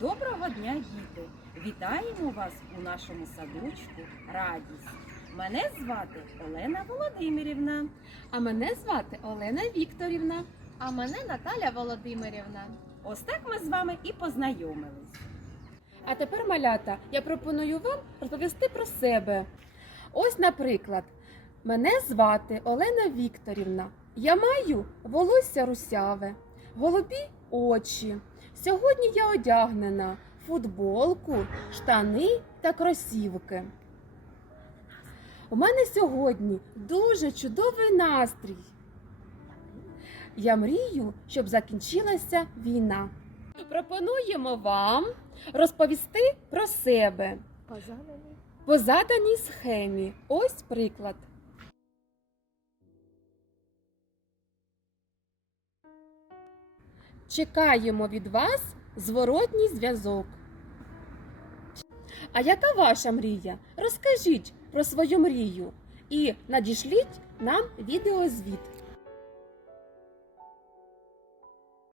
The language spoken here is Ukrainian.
Доброго дня, діти! Вітаємо вас у нашому садочку Радість. Мене звати Олена Володимирівна. А мене звати Олена Вікторівна. А мене Наталя Володимирівна. Ось так ми з вами і познайомились. А тепер, малята, я пропоную вам розповісти про себе. Ось, наприклад, мене звати Олена Вікторівна. Я маю волосся русяве, голубі очі. Сьогодні я одягнена футболку, штани та кросівки. У мене сьогодні дуже чудовий настрій. Я мрію, щоб закінчилася війна. Пропонуємо вам розповісти про себе по заданій схемі. Ось приклад. Чекаємо від вас зворотній зв'язок. А яка ваша мрія? Розкажіть про свою мрію і надішліть нам відеозвіт.